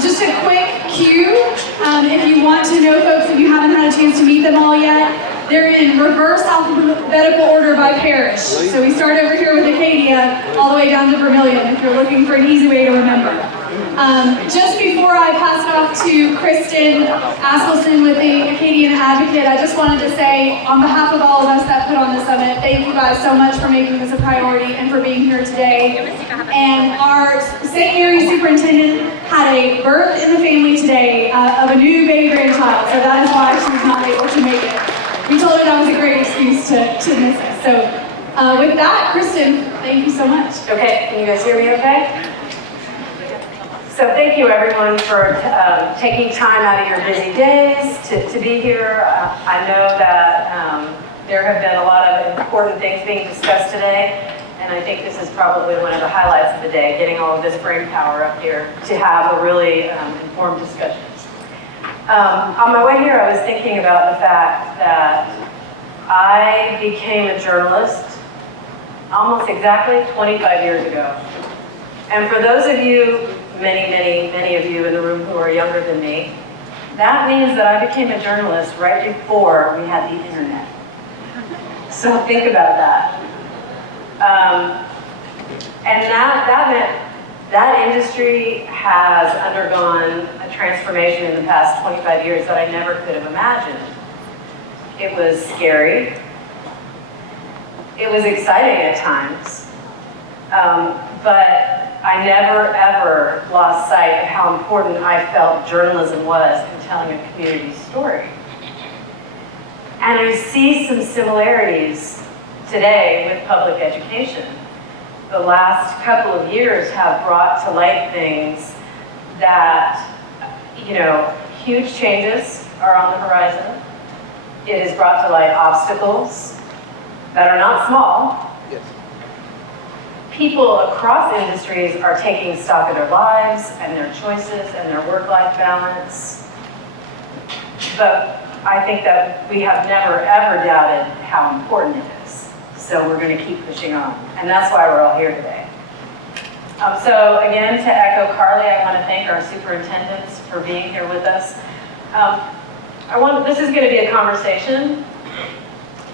Just a quick cue, if you want to know folks, if you haven't had a chance to meet them all yet, they're in reverse alphabetical order by parish. So we start over here with Acadia, all the way down to Vermilion, if you're looking for an easy way to remember. Just before I pass it off to Kristin Askelson with the Acadiana Advocate, I just wanted to say, on behalf of all of us that put on the summit, thank you guys so much for making this a priority and for being here today. And our St. Mary's Superintendent had a birth in the family today of a new baby grandchild, so that is why she was not able to make it. We told her that was a great excuse to miss it. So with that, Kristin, thank you so much. Okay, can you guys hear me okay? So thank you everyone for taking time out of your busy days to be here. I know that there have been a lot of important things being discussed today, and I think this is probably one of the highlights of the day, getting all of this brain power up here to have a really informed discussion. On my way here, I was thinking about the fact that I became a journalist almost exactly 25 years ago. And for those of you, many of you in the room who are younger than me, that means that I became a journalist right before we had the internet. So think about that. And that meant that industry has undergone a transformation in the past 25 years that I never could have imagined. It was scary. It was exciting at times. But I never ever lost sight of how important I felt journalism was in telling a community story. And I see some similarities today with public education. The last couple of years have brought to light things that, huge changes are on the horizon. It has brought to light obstacles that are not small. Yes. People across industries are taking stock of their lives and their choices and their work-life balance. But I think that we have never ever doubted how important it is. So we're going to keep pushing on. And that's why we're all here today. So again, to echo Carly, I want to thank our superintendents for being here with us. This is going to be a conversation.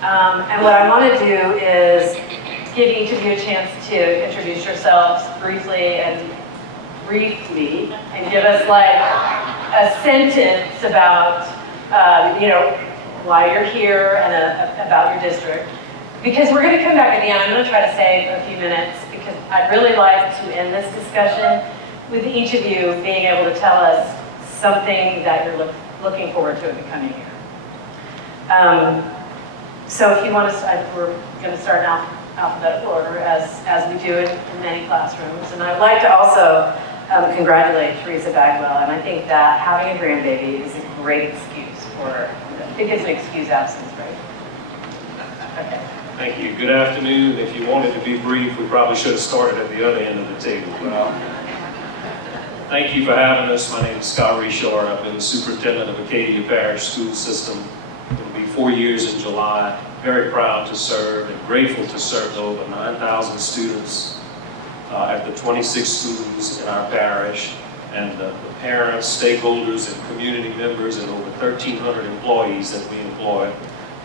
And what I want to do is give each of you a chance to introduce yourselves briefly and give us like a sentence about, why you're here and about your district. Because we're going to come back at the end. I'm going to try to save a few minutes because I'd really like to end this discussion with each of you being able to tell us something that you're looking forward to in the coming year. So if you want to, we're going to start in alphabetical order as we do in many classrooms. And I'd like to also congratulate Teresa Bagwell. And I think that having a grandbaby is a great excuse for, I think it's an excuse absence, right? Okay. Thank you. Good afternoon. If you wanted to be brief, we probably should have started at the other end of the table. Thank you for having us. My name is Kyrie Shore, and I've been the superintendent of Acadia Parish school system. It'll be 4 years in July. Very proud to serve and grateful to serve the over 9,000 students at the 26 schools in our parish, and the parents, stakeholders, and community members, and over 1,300 employees that we employ.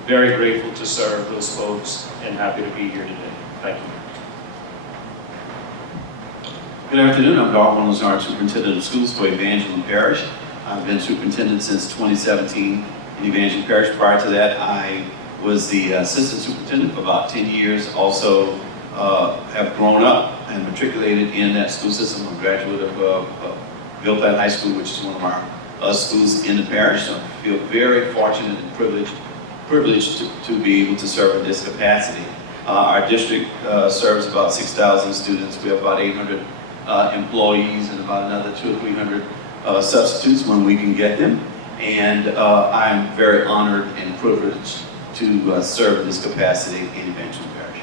Very grateful to serve those folks and happy to be here today. Thank you. Good afternoon. I'm Darwin, Lazard, Superintendent of Schools for Evangeline Parish. I've been superintendent since 2017 in Evangeline Parish. Prior to that, I was the assistant superintendent for about 10 years. Also have grown up and matriculated in that school system. I'm a graduate of Lafayette High School, which is one of our schools in the parish. So I feel very fortunate and privileged to be able to serve in this capacity. Our district serves about 6,000 students. We have about 800 employees and about another 200 or 300 substitutes when we can get them. And I'm very honored and privileged to serve in this capacity in Evangeline Parish.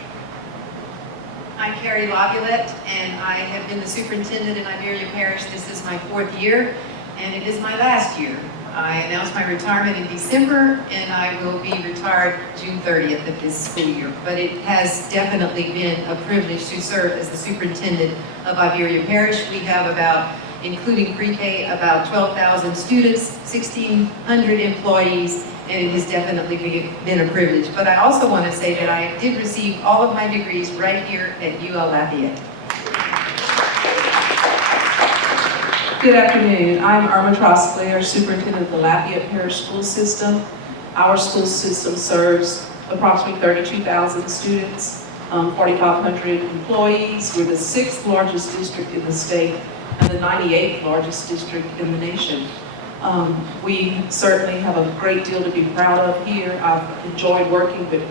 I'm Carrie Lobilett, and I have been the superintendent in Iberia Parish. This is my 4th year, and it is my last year. I announced my retirement in December, and I will be retired June 30th of this school year. But it has definitely been a privilege to serve as the superintendent of Iberia Parish. We have about including pre-K, about 12,000 students, 1,600 employees, and it has definitely been a privilege. But I also want to say that I did receive all of my degrees right here at UL Lafayette. Good afternoon. I'm Irma Trosclair, Superintendent of the Lafayette Parish School System. Our school system serves approximately 32,000 students, 4,500 employees. We're the 6th largest district in the state and the 98th largest district in the nation. We certainly have a great deal to be proud of here. I've enjoyed working with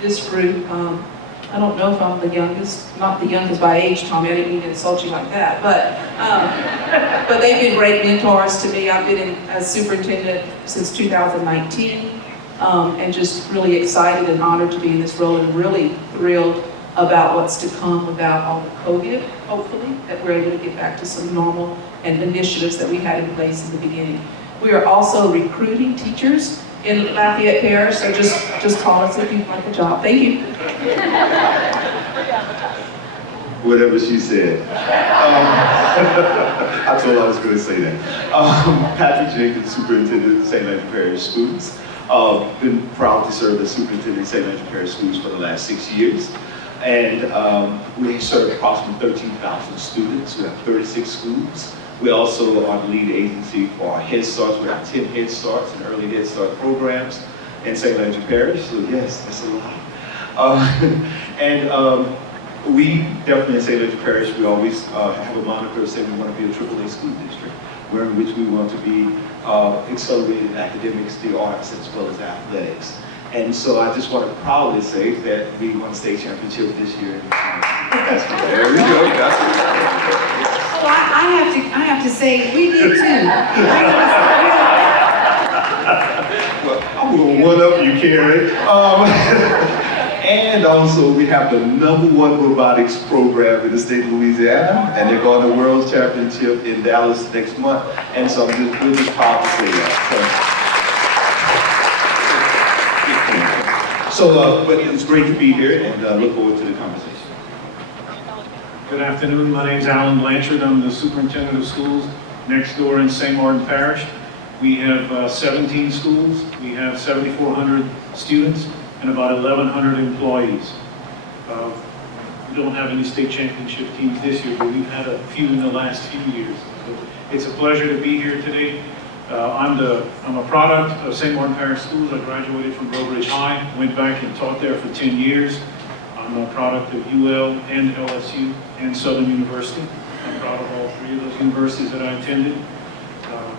this group. I don't know if I'm the youngest, not the youngest by age, Tommy, I didn't mean to insult you like that, but they've been great mentors to me. I've been as superintendent since 2019, and just really excited and honored to be in this role, and really thrilled about what's to come about all the COVID, hopefully, that we're able to get back to some normal and initiatives that we had in place in the beginning. We are also recruiting teachers in Lafayette Parish, so just call us if you'd like a job. Thank you. Whatever she said. I told her I was going to say that. Patrick Jenkins, Superintendent of St. Landry Parish Schools. Been proud to serve as Superintendent of St. Landry Parish Schools for the last 6 years. And we serve approximately 13,000 students. We have 36 schools. We also are the lead agency for our Head Starts. We have 10 Head Starts and early Head Start programs in St. Landry Parish. So yes, that's a lot. We definitely in St. Landry Parish, we always have a moniker saying we want to be a AAA school district, where in which we want to be accelerated in academics, the arts, as well as athletics. And so I just want to proudly say that we won state championship this year. There we go. Oh, I have to say, we did too. Well, I'm going to one-up you, Carrie. And also, we have the #1 robotics program in the state of Louisiana, and they're going to World Championship in Dallas next month. And so we're just proud to say that. But it's great to be here, and look forward to the conversation. Good afternoon, my name is Blanchard. I'm the Superintendent of Schools next door in St. Martin Parish. We have 17 schools, we have 7,400 students, and about 1,100 employees. We don't have any state championship teams this year, but we've had a few in the last few years. So it's a pleasure to be here today. I'm a product of St. Martin Parish Schools. I graduated from Grover Ridge High, went back and taught there for 10 years. I'm a product of UL and LSU and Southern University. I'm proud of all 3 of those universities that I attended.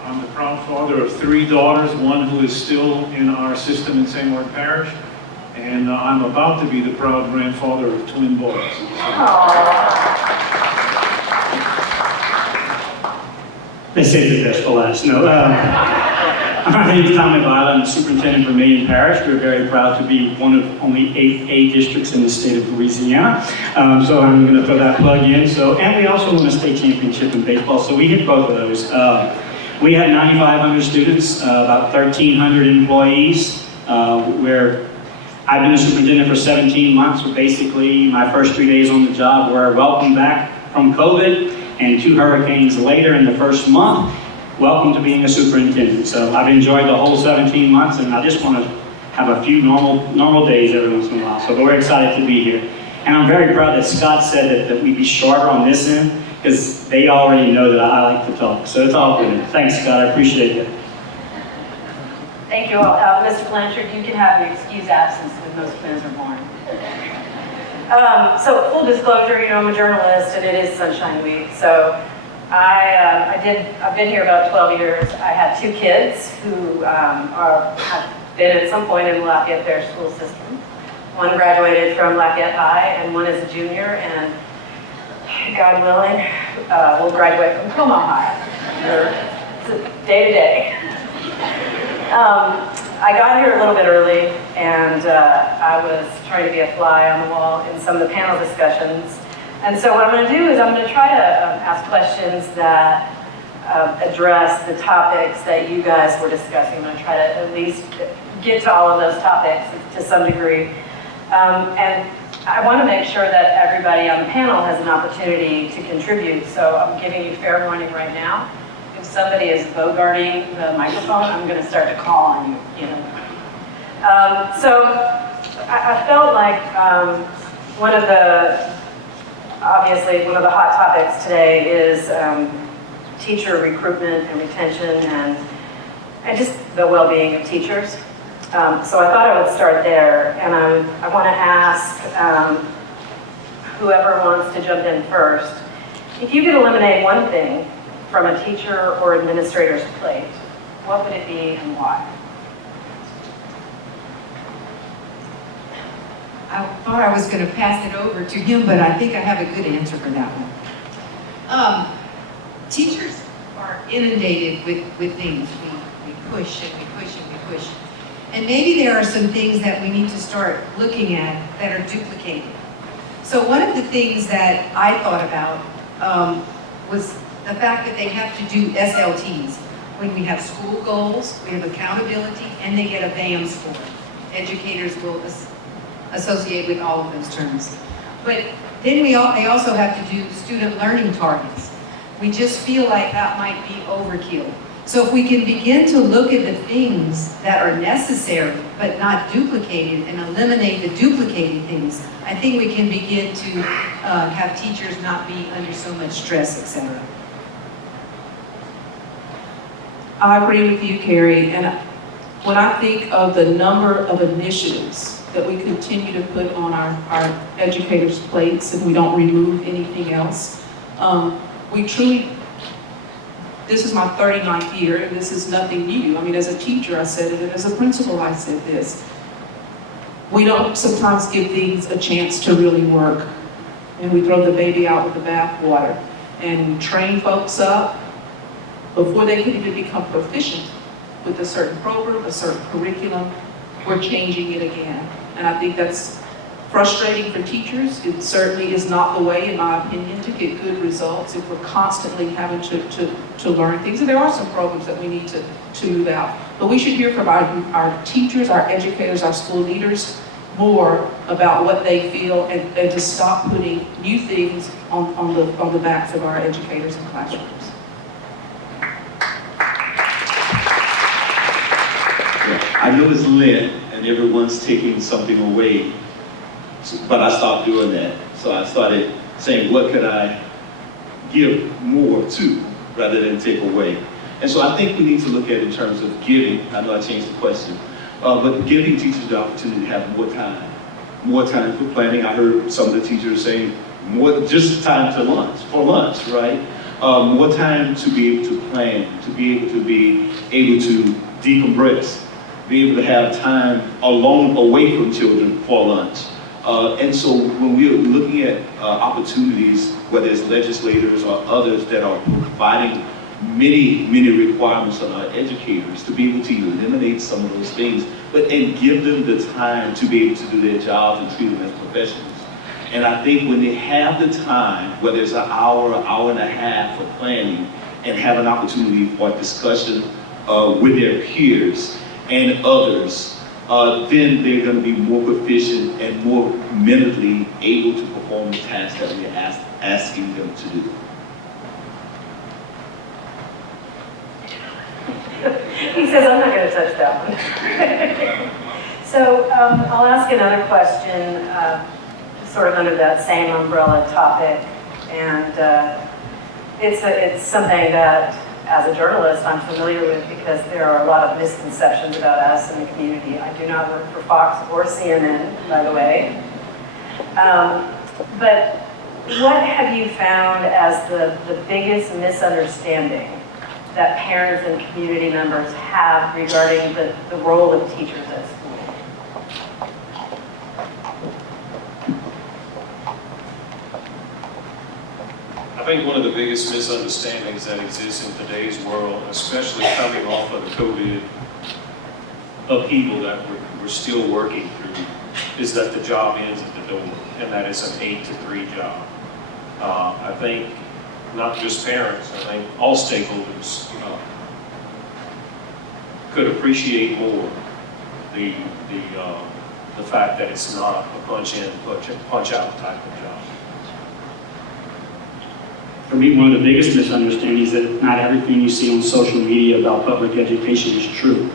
I'm the proud father of 3 daughters, one who is still in our system in St. Martin Parish, and I'm about to be the proud grandfather of twin boys. They saved the best for last. No, my name is Byler. I'm the superintendent of Maiden Parish. We're very proud to be one of only 8 A districts in the state of Louisiana. So I'm going to throw that plug in. And we also won a state championship in baseball, so we hit both of those. We had 9,500 students, about 1,300 employees. I've been a superintendent for 17 months, so basically my first 3 days on the job were welcome back from COVID, and 2 hurricanes later in the first month, welcome to being a superintendent. So I've enjoyed the whole 17 months, and I just want to have a few normal days every once in a while. So we're excited to be here. And I'm very proud that Scott said that we'd be shorter on this end, because they already know that I like to talk. So it's all good. Thanks, Scott. I appreciate it. Thank you all. Mr. Blanchard, you can have your excused absence when most twins are born. So full disclosure, I'm a journalist and it is Sunshine Week. So I've been here about 12 years. I have 2 kids who have been at some point in the Lafayette Parish school system. One graduated from Lafayette High and one is a junior, and God willing, will graduate from Como High. It's day to day. I got here a little bit early, and I was trying to be a fly on the wall in some of the panel discussions. And so what I'm going to do is I'm going to try to ask questions that address the topics that you guys were discussing. I'm going to try to at least get to all of those topics to some degree. And I want to make sure that everybody on the panel has an opportunity to contribute, so I'm giving you fair warning right now. If somebody is bogarting the microphone, I'm going to start to call on you. So I felt like obviously one of the hot topics today is teacher recruitment and retention and just the well-being of teachers. So I thought I would start there, and I want to ask whoever wants to jump in first, if you could eliminate one thing from a teacher or administrator's plate, what would it be and why? I thought I was going to pass it over to him, but I think I have a good answer for that one. Teachers are inundated with things. We push and we push and we push. And maybe there are some things that we need to start looking at that are duplicated. So one of the things that I thought about was the fact that they have to do SLTs. When we have school goals, we have accountability, and they get a BAM score. Educators will associate with all of those terms. But then they also have to do student learning targets. We just feel like that might be overkill. So if we can begin to look at the things that are necessary but not duplicated and eliminate the duplicated things, I think we can begin to have teachers not be under so much stress, etc. I agree with you, Carrie, and when I think of the number of initiatives that we continue to put on our educators' plates and we don't remove anything else, we truly, this is my 39th year, and this is nothing new. I mean, as a teacher, I said it, and as a principal, I said this. We don't sometimes give things a chance to really work, and we throw the baby out with the bathwater, and we train folks up before they can even become proficient with a certain program, a certain curriculum. We're changing it again, and I think that's frustrating for teachers. It certainly is not the way, in my opinion, to get good results if we're constantly having to learn things. And there are some programs that we need to move out. But we should hear from our teachers, our educators, our school leaders more about what they feel and to stop putting new things on the backs of our educators and classrooms. I know it's Lent and everyone's taking something away, but I stopped doing that. So I started saying, what could I give more to rather than take away? And so I think we need to look at it in terms of giving. I know I changed the question, but giving teachers the opportunity to have more time for planning. I heard some of the teachers saying just time for lunch, right? More time to be able to plan, to be able to decompress, be able to have time alone, away from children for lunch. And so when we're looking at opportunities, whether it's legislators or others that are providing many requirements on our educators to be able to eliminate some of those things, and give them the time to be able to do their jobs and treat them as professionals. And I think when they have the time, whether it's an hour and a half for planning, and have an opportunity for discussion with their peers and others, then they're going to be more proficient and more mentally able to perform the tasks that we're asking them to do. He says, I'm not going to touch that one. So I'll ask another question, sort of under that same umbrella topic, and it's something that, as a journalist, I'm familiar with because there are a lot of misconceptions about us in the community. I do not work for Fox or CNN, by the way. But what have you found as the biggest misunderstanding that parents and community members have regarding the role of teachers at school? I think one of the biggest misunderstandings that exists in today's world, especially coming off of the COVID upheaval that we're still working through, is that the job ends at the door, and that it's an 8 to 3 job. I think not just parents, I think all stakeholders could appreciate more the the fact that it's not a punch in, punch out type of job. For me, one of the biggest misunderstandings is that not everything you see on social media about public education is true.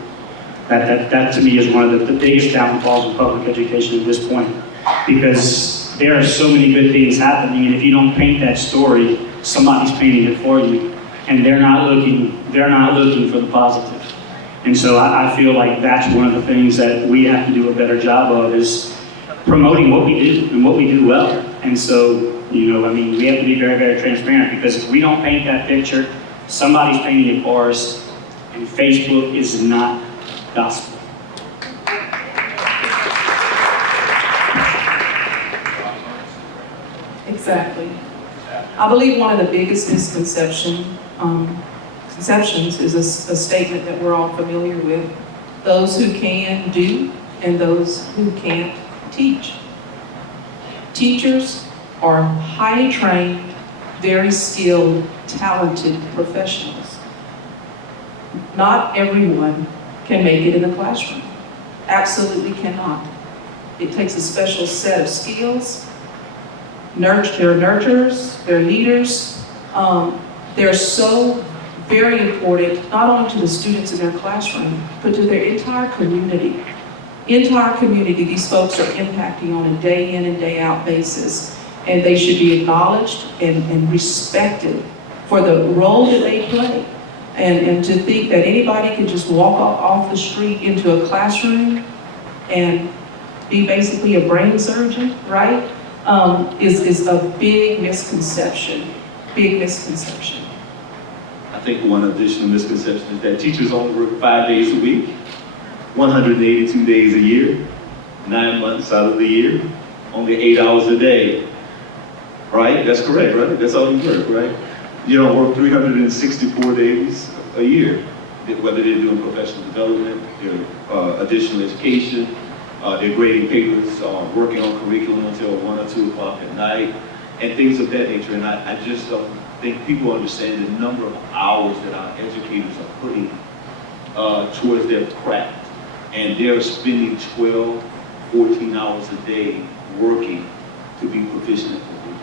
That to me is one of the biggest downfalls of public education at this point, because there are so many good things happening, and if you don't paint that story, somebody's painting it for you, and they're not looking for the positive. And so I feel like that's one of the things that we have to do a better job of, is promoting what we do and what we do well. And so, you know, I mean, we have to be very, very transparent, because if we don't paint that picture, somebody's painting it for us, and Facebook is not gospel. Exactly. I believe one of the biggest conceptions is a statement that we're all familiar with: those who can do and those who can't teach. Teachers are highly trained, very skilled, talented professionals. Not everyone can make it in the classroom. Absolutely cannot. It takes a special set of skills. They're nurturers, they're leaders. They're so very important, not only to the students in their classroom, but to their entire community. Entire community, these folks are impacting on a day in and day out basis. And they should be acknowledged and respected for the role that they play. And to think that anybody could just walk off the street into a classroom and be basically a brain surgeon, right? Is a big misconception, big misconception. I think one additional misconception is that teachers only work 5 days a week, 182 days a year, 9 months out of the year, only 8 hours a day. Right? That's correct, right? That's all you work, right? You don't work 364 days a year, whether they're doing professional development, additional education, they're grading papers, working on curriculum until 1 or 2 o'clock at night, and things of that nature. And I just don't think people understand the number of hours that our educators are putting towards their craft. And they're spending 12, 14 hours a day working to be proficient at what they do.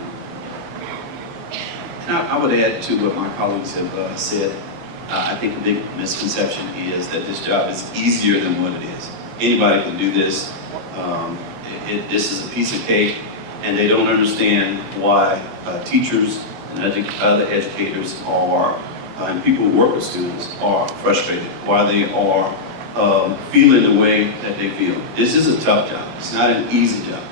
I would add to what my colleagues have said. I think the big misconception is that this job is easier than what it is. Anybody can do this. This is a piece of cake, and they don't understand why teachers and other educators are, and people who work with students are frustrated, why they are feeling the way that they feel. This is a tough job. It's not an easy job.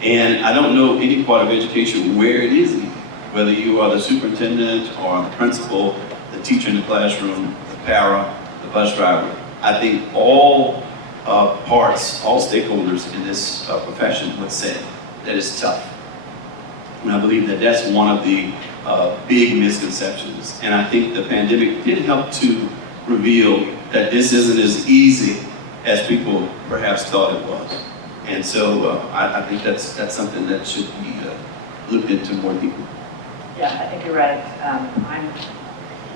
And I don't know any part of education where it is easy. Whether you are the superintendent or the principal, the teacher in the classroom, the para, the bus driver, I think all parts, all stakeholders in this profession would say that it's tough. And I believe that that's one of the big misconceptions. And I think the pandemic did help to reveal that this isn't as easy as people perhaps thought it was. And so I think that's something that should be looked into more deeply. Yeah, I think you're right. I'm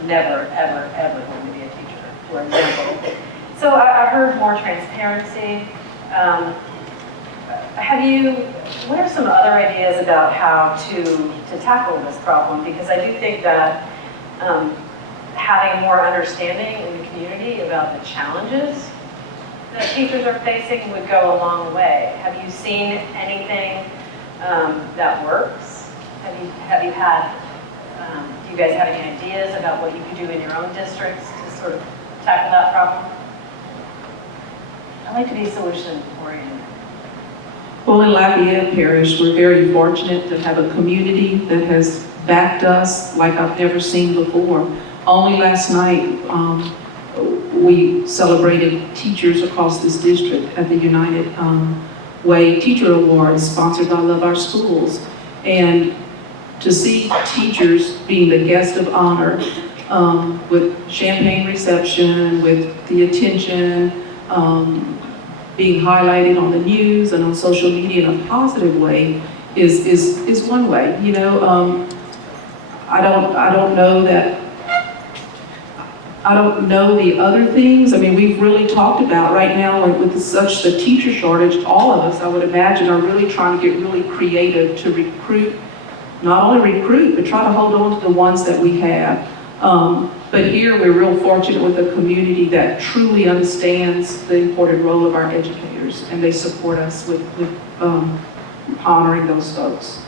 never, ever, ever going to be a teacher, for example. So I heard more transparency. What are some other ideas about how to tackle this problem? Because I do think that having more understanding in the community about the challenges that teachers are facing would go a long way. Have you seen anything that works? Have you had, do you guys have any ideas about what you could do in your own districts to sort of tackle that problem? I like to be solution oriented. Well, in Lafayette Parish, we're very fortunate to have a community that has backed us like I've never seen before. Only last night, we celebrated teachers across this district at the United Way Teacher Awards sponsored by Love Our Schools. And to see teachers being the guest of honor with champagne reception, with the attention, being highlighted on the news and on social media in a positive way is one way. You know, I don't know that. I don't know the other things. I mean, we've really talked about right now, like with such the teacher shortage, all of us, I would imagine, are really trying to get really creative to recruit, not only recruit, but try to hold on to the ones that we have. But here we're real fortunate with a community that truly understands the important role of our educators, and they support us with honoring those folks.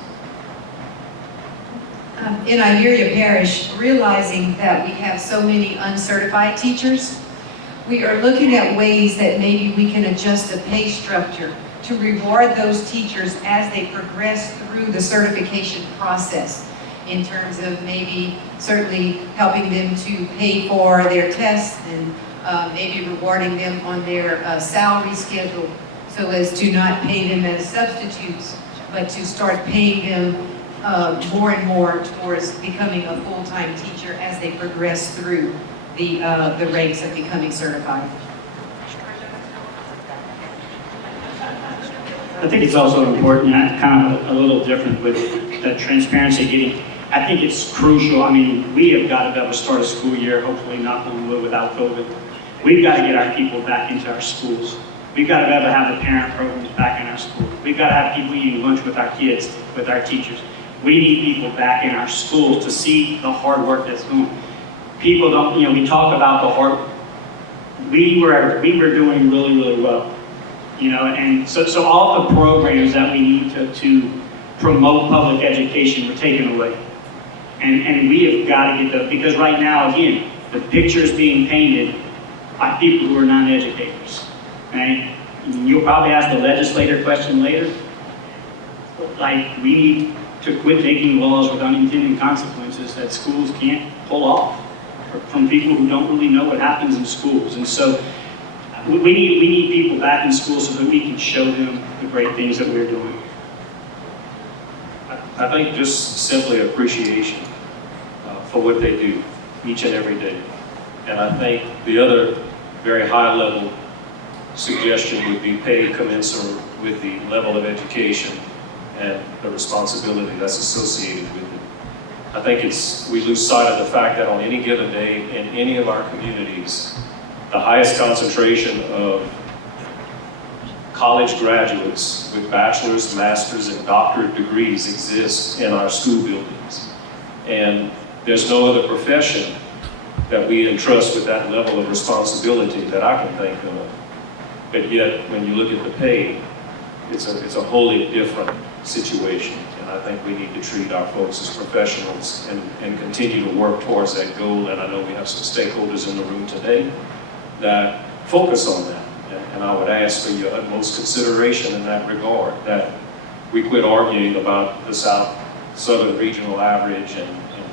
In Iberia Parish, realizing that we have so many uncertified teachers, we are looking at ways that maybe we can adjust the pay structure to reward those teachers as they progress through the certification process, in terms of maybe certainly helping them to pay for their tests and maybe rewarding them on their salary schedule, so as to not pay them as substitutes, but to start paying them more and more towards becoming a full-time teacher as they progress through the ranks of becoming certified. I think it's also important, and kind of a little different with the transparency getting. I think it's crucial. I mean, we have got to be able to start a school year, hopefully not on wood without COVID. We've got to get our people back into our schools. We've got to be able to have the parent programs back in our schools. We've got to have people eating lunch with our kids, with our teachers. We need people back in our schools to see the hard work that's going. People don't, we talk about the hard, we were doing really, really well. And so all the programs that we need to promote public education were taken away. And we have got to get because right now, again, the picture is being painted by people who are non-educators. Right? You'll probably ask the legislator question later. Like, we need to quit making laws with unintended consequences that schools can't pull off from people who don't really know what happens in schools. And so we need people back in schools so that we can show them the great things that we're doing. I think just simply appreciation for what they do each and every day. And I think the other very high level suggestion would be paid commensurate with the level of education and the responsibility that's associated with it. I think we lose sight of the fact that on any given day in any of our communities, the highest concentration of college graduates with bachelor's, master's, and doctorate degrees exist in our school buildings. And there's no other profession that we entrust with that level of responsibility that I can think of. But yet, when you look at the pay, it's a wholly different situation. And I think we need to treat our folks as professionals and continue to work towards that goal. And I know we have some stakeholders in the room today that focus on that. And I would ask for your utmost consideration in that regard, that we quit arguing about the Southern regional average and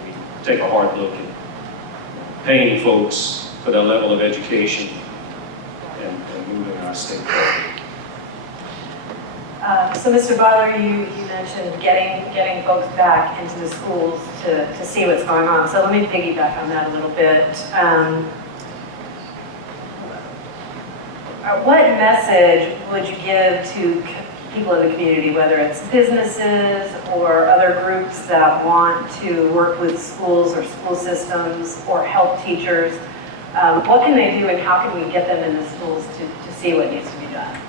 we take a hard look at paying folks for their level of education and moving our state forward. So Mr. Byler, you mentioned getting folks back into the schools to see what's going on. So let me piggyback on that a little bit. What message would you give to people in the community, whether it's businesses or other groups that want to work with schools or school systems or help teachers? What can they do and how can we get them in the schools to see what needs to be done?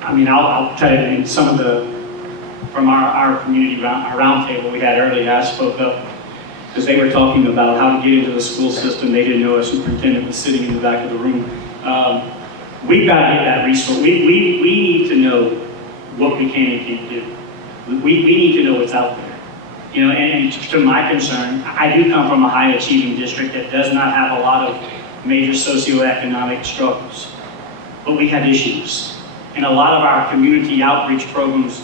I mean, I'll tell you, in some of from our community roundtable we had earlier, I spoke up because they were talking about how to get into the school system. They didn't know a superintendent was sitting in the back of the room. We've got to get that resource. We need to know what we can and can't do. We need to know what's out there. And to my concern, I do come from a high achieving district that does not have a lot of major socioeconomic struggles, but we have issues. And a lot of our community outreach programs,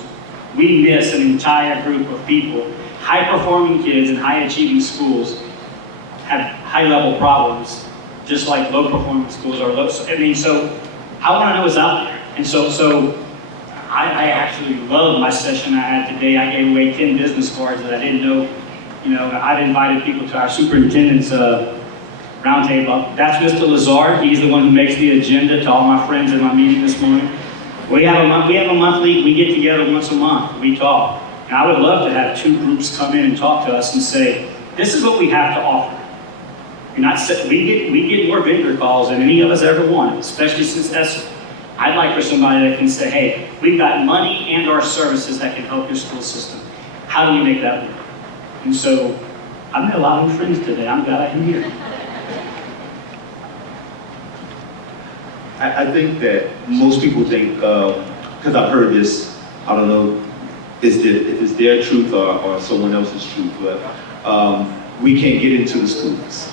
we miss an entire group of people. High-performing kids in high-achieving schools have high-level problems, just like low-performing schools are low. So I want to know what's out there. And so I actually love my session I had today. I gave away 10 business cards that I didn't know. I've invited people to our superintendent's roundtable. That's Mr. Lazard. He's the one who makes the agenda to all my friends in my meeting this morning. We have a monthly, we get together once a month, we talk. And I would love to have two groups come in and talk to us and say, this is what we have to offer. You're not, we get more vendor calls than any of us ever want, especially since ESSER. I'd like for somebody that can say, hey, we've got money and our services that can help your school system. How do we make that work? And so, I've met a lot of new friends today. I'm glad I am here. I think that most people think, because I've heard this, I don't know if it's their truth or someone else's truth, but we can't get into the schools.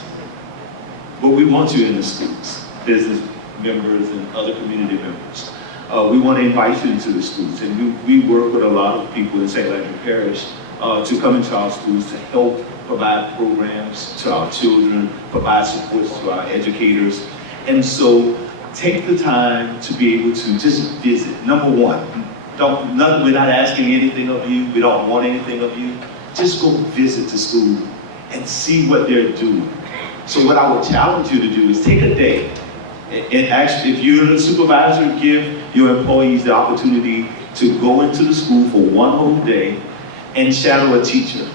But we want you in the schools, business members and other community members. We want to invite you into the schools, and we work with a lot of people in St. Landry Parish to come into our schools to help provide programs to our children, provide supports to our educators. And so take the time to be able to just visit. Number one, we're not asking anything of you, we don't want anything of you. Just go visit the school and see what they're doing. So what I would challenge you to do is take a day, and actually, if you're the supervisor, give your employees the opportunity to go into the school for one whole day and shadow a teacher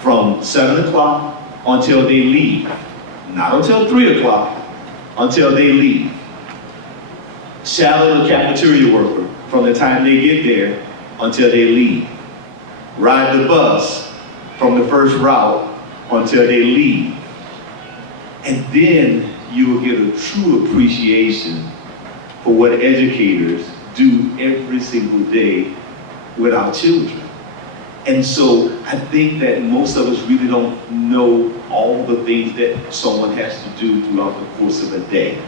from 7 o'clock until they leave. Not until 3 o'clock, until they leave. Shadow the cafeteria worker from the time they get there until they leave. Ride the bus from the first route until they leave. And then you will get a true appreciation for what educators do every single day with our children. And so I think that most of us really don't know all the things that someone has to do throughout the course of a day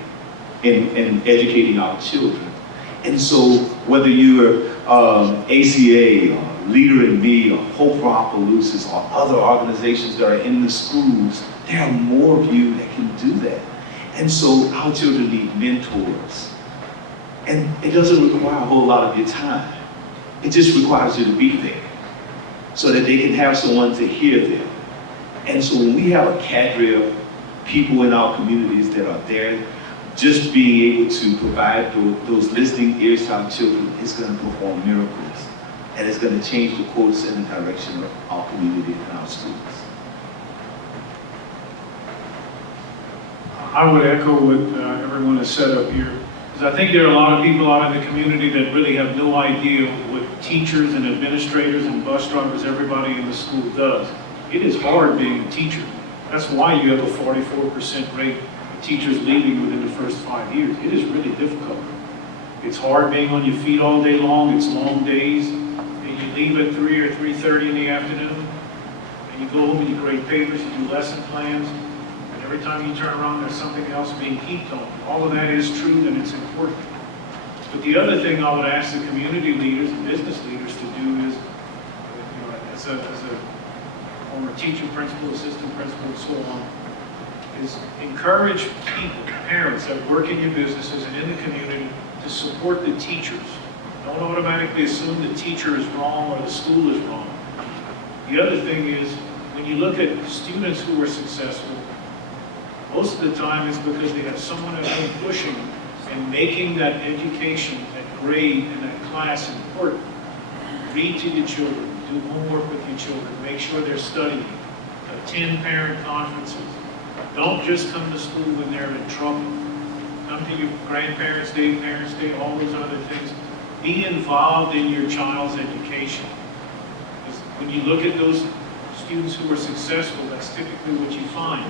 in educating our children. And so whether you're ACA or Leader in Me or Hope for Opelousas or other organizations that are in the schools, there are more of you that can do that. And so our children need mentors. And it doesn't require a whole lot of your time. It just requires you to be there so that they can have someone to hear them. And so when we have a cadre of people in our communities that are there, just being able to provide those listening ears to our children is going to perform miracles. And it's going to change the course and the direction of our community and our schools. I would echo what everyone has said up here, because I think there are a lot of people out in the community that really have no idea what teachers and administrators and bus drivers, everybody in the school does. It is hard being a teacher. That's why you have a 44% rate of teachers leaving within the first 5 years. It is really difficult. It's hard being on your feet all day long. It's long days. And you leave at 3 or 3:30 in the afternoon, and you go home and you grade papers, you do lesson plans. Every time you turn around, there's something else being heaped on. All of that is true, and it's important. But the other thing I would ask the community leaders and business leaders to do is, as a former teacher, principal, assistant principal, and so on, is encourage people, parents that work in your businesses and in the community to support the teachers. Don't automatically assume the teacher is wrong or the school is wrong. The other thing is, when you look at students who are successful, most of the time it's because they have someone at home pushing and making that education, that grade, and that class important. Read to your children, do homework with your children, make sure they're studying, attend parent conferences. Don't just come to school when they're in trouble. Come to your grandparents' day, parents' day, all those other things. Be involved in your child's education. Because when you look at those students who are successful, that's typically what you find.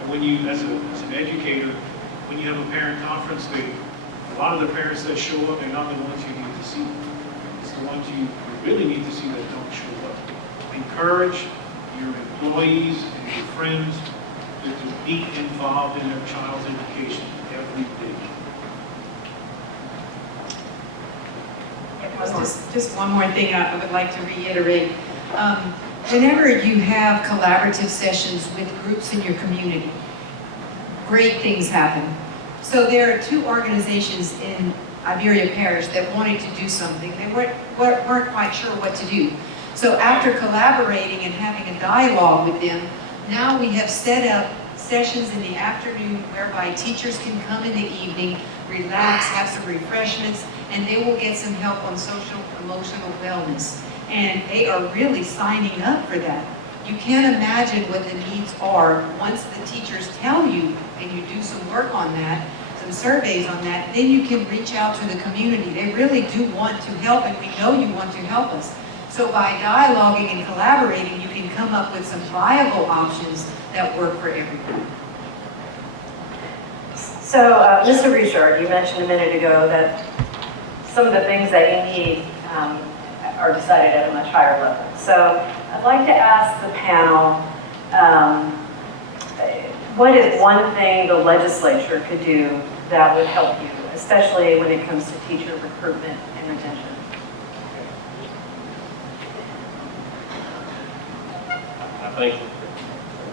And when you, as an educator, when you have a parent conference day, a lot of the parents that show up, they're not the ones you need to see. It's the ones you really need to see that don't show up. Encourage your employees and your friends to be involved in their child's education every day. Just one more thing I would like to reiterate. Whenever you have collaborative sessions with groups in your community, great things happen. So there are 2 organizations in Iberia Parish that wanted to do something. They weren't quite sure what to do. So after collaborating and having a dialogue with them, now we have set up sessions in the afternoon whereby teachers can come in the evening, relax, have some refreshments, and they will get some help on social emotional wellness. And they are really signing up for that. You can't imagine what the needs are once the teachers tell you and you do some work on that, some surveys on that, then you can reach out to the community. They really do want to help, and we know you want to help us. So by dialoguing and collaborating, you can come up with some viable options that work for everyone. So, Mr. Richard, you mentioned a minute ago that some of the things that you need are decided at a much higher level. So I'd like to ask the panel, what is one thing the legislature could do that would help you, especially when it comes to teacher recruitment and retention? I think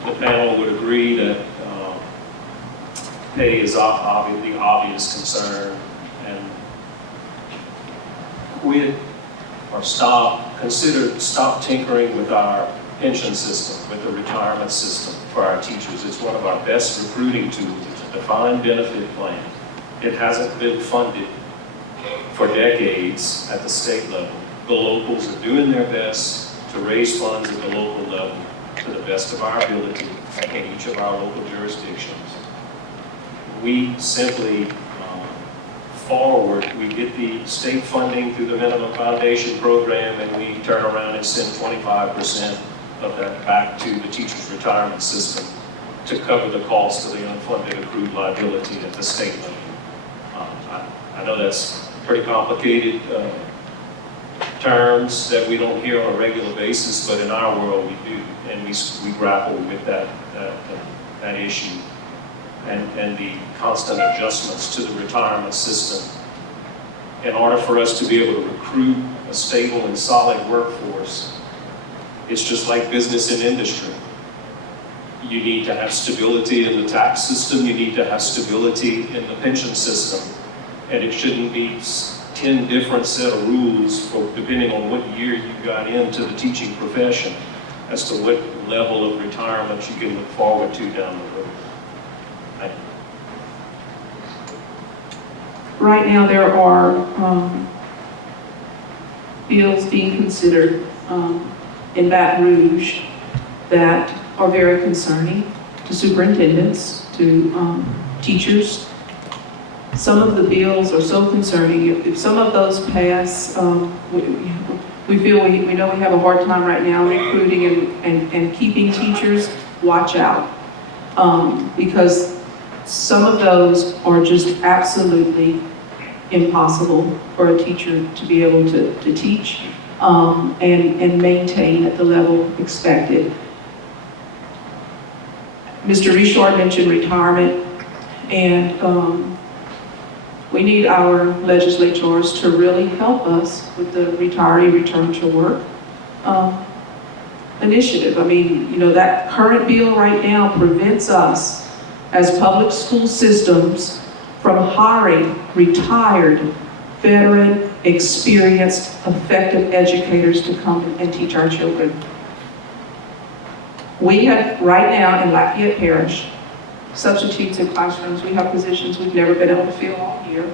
the panel would agree that pay is the obvious concern, and quit or stop tinkering with our pension system, with the retirement system for our teachers. It's one of our best recruiting tools. It's a defined benefit plan. It hasn't been funded for decades at the state level. The locals are doing their best to raise funds at the local level to the best of our ability in each of our local jurisdictions. We simply we get the state funding through the minimum foundation program, and we turn around and send 25% of that back to the teachers' retirement system to cover the cost of the unfunded accrued liability at the state level. I know that's pretty complicated terms that we don't hear on a regular basis, but in our world we do, and we grapple with that issue. And the constant adjustments to the retirement system. In order for us to be able to recruit a stable and solid workforce, it's just like business and industry. You need to have stability in the tax system, you need to have stability in the pension system, and it shouldn't be 10 different set of rules for depending on what year you got into the teaching profession as to what level of retirement you can look forward to down the road. Right now, there are bills being considered in Baton Rouge that are very concerning to superintendents, to teachers. Some of the bills are so concerning. If some of those pass, we know we have a hard time right now recruiting and keeping teachers. Watch out, because some of those are just absolutely impossible for a teacher to be able to teach and maintain at the level expected. Mr. Richard mentioned retirement, and we need our legislators to really help us with the retiree return to work initiative. I mean, you know, that current bill right now prevents us as public school systems from hiring retired, veteran, experienced, effective educators to come and teach our children. We have, right now in Lafayette Parish, substitutes in classrooms. We have positions we've never been able to fill all year.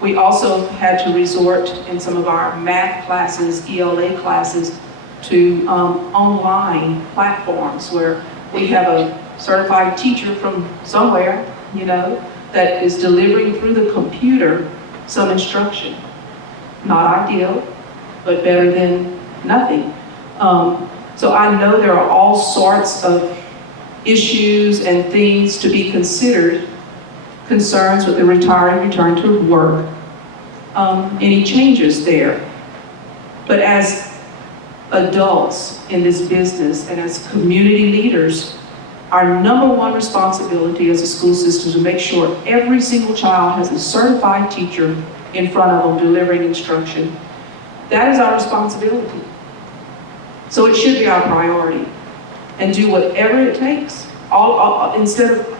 We also had to resort in some of our math classes, ELA classes, to online platforms where we have a certified teacher from somewhere, you know, that is delivering through the computer some instruction. Not ideal, but better than nothing. So I know there are all sorts of issues and things to be considered, concerns with the retiree return to work, any changes there. But as adults in this business and as community leaders, our number one responsibility as a school system is to make sure every single child has a certified teacher in front of them delivering instruction. That is our responsibility. So it should be our priority. And do whatever it takes. Instead of